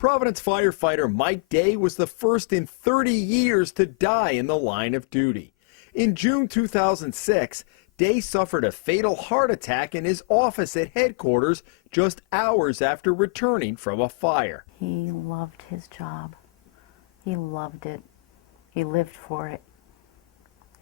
Providence firefighter Mike Day was the first in 30 years to die in the line of duty. In June 2006, Day suffered a fatal heart attack in his office at headquarters just hours after returning from a fire. He loved his job. He loved it. He lived for it.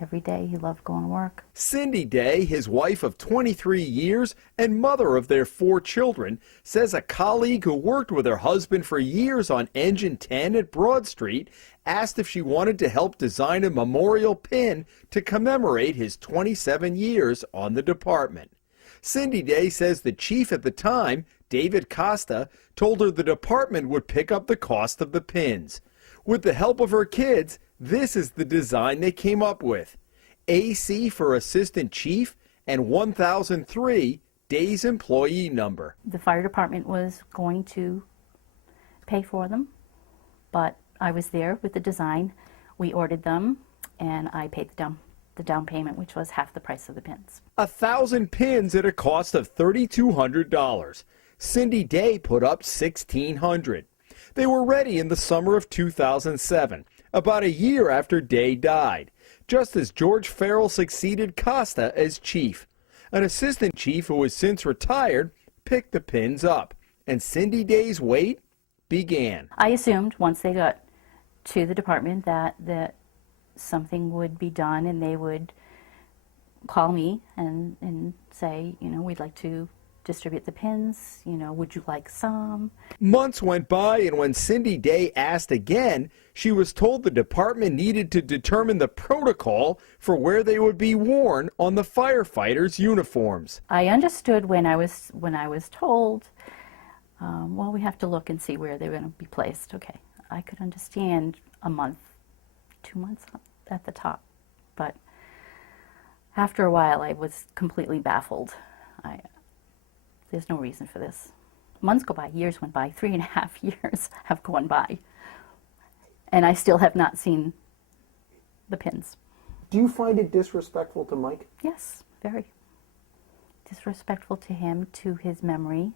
Every day he loved going to work. Cindy Day, his wife of 23 years and mother of their 4 children, says a colleague who worked with her husband for years on Engine 10 at Broad Street asked if she wanted to help design a memorial pin to commemorate his 27 years on the department. Cindy Day says the chief at the time, David Costa, told her the department would pick up the cost of the pins. With the help of her kids, this is the design they came up with. AC for Assistant Chief and 1003, Day's employee number. The fire department was going to pay for them, but I was there with the design. We ordered them, and I paid the down payment, which was half the price of the pins. 1,000 pins at a cost of $3,200. Cindy Day put up $1,600. They were ready in the summer of 2007, about a year after Day died, just as George Farrell succeeded Costa as chief. An assistant chief who has since retired picked the pins up, and Cindy Day's wait began. I assumed once they got to the department that something would be done, and they would call me and say, you know, we'd like to distribute the pins, you know, would you like some? Months went by, and when Cindy Day asked again, she was told the department needed to determine the protocol for where they would be worn on the firefighters' uniforms. I understood when I was told, well, we have to look and see where they're going to be placed. Okay, I could understand a month, 2 months at the top, but after a while I was completely baffled. There's no reason for this. Months go by, years went by, 3.5 years have gone by, and I still have not seen the pins. Do you find it disrespectful to Mike? Yes, very. Disrespectful to him, to his memory,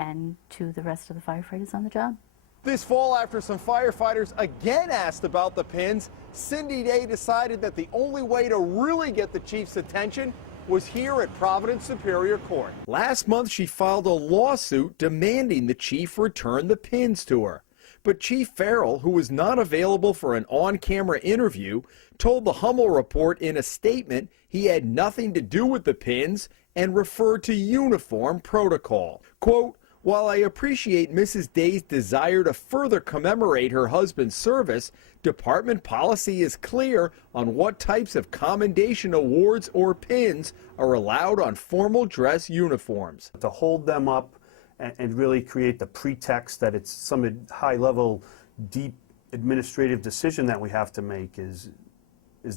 and to the rest of the firefighters on the job. This fall, after some firefighters again asked about the pins, Cindy Day decided that the only way to really get the chief's attention was here at Providence Superior Court. Last month, she filed a lawsuit demanding the chief return the pins to her. But Chief Farrell, who was not available for an on-camera interview, told the Hummel Report in a statement he had nothing to do with the pins and referred to uniform protocol. Quote, "While I appreciate Mrs. Day's desire to further commemorate her husband's service, department policy is clear on what types of commendation awards or pins are allowed on formal dress uniforms." To hold them up and really create the pretext that it's some high-level, deep administrative decision that we have to make is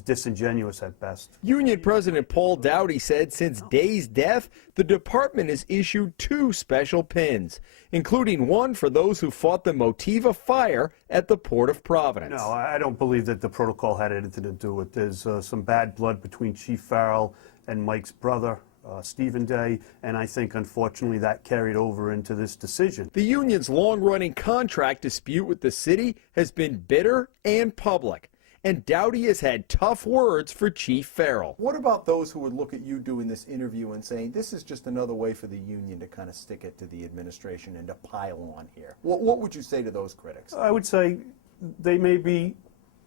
disingenuous at best. Union President Paul Dowdy said since Day's death, the department has issued 2 special pins, including one for those who fought the Motiva fire at the Port of Providence. No, I don't believe that the protocol had anything to do with it. There's some bad blood between Chief Farrell and Mike's brother, Stephen Day, and I think, unfortunately, that carried over into this decision. The union's long-running contract dispute with the city has been bitter and public, and Dowdy has had tough words for Chief Farrell. What about those who would look at you doing this interview and saying this is just another way for the union to kind of stick it to the administration and to pile on here? What would you say to those critics? I would say they may be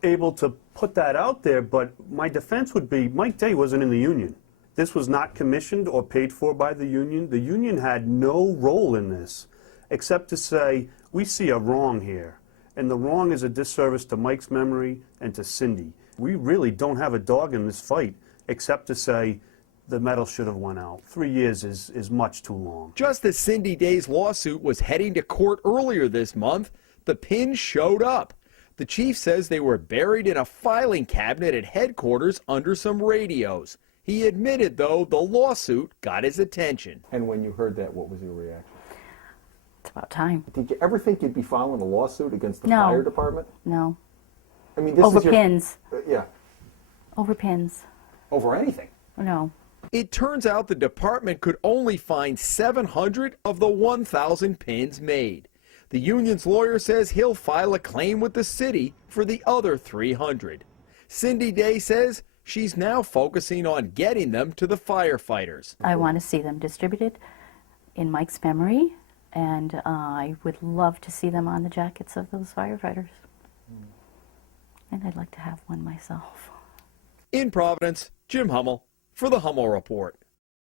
able to put that out there, but my defense would be Mike Day wasn't in the union. This was not commissioned or paid for by the union. The union had no role in this except to say, we see a wrong here. And the wrong is a disservice to Mike's memory and to Cindy. We really don't have a dog in this fight, except to say the medal should have went out. 3 years is much too long. Just as Cindy Day's lawsuit was heading to court earlier this month, the pins showed up. The chief says they were buried in a filing cabinet at headquarters under some radios. He admitted, though, the lawsuit got his attention. And when you heard that, what was your reaction? It's about time. Did you ever think you'd be filing a lawsuit against the fire department? No. I mean, this over is your, pins. Yeah. Over pins. Over anything? No. It turns out the department could only find 700 of the 1,000 pins made. The union's lawyer says he'll file a claim with the city for the other 300. Cindy Day says she's now focusing on getting them to the firefighters. I want to see them distributed in Mike's memory, and I would love to see them on the jackets of those firefighters. And I'd like to have one myself. In Providence, Jim Hummel for the Hummel Report.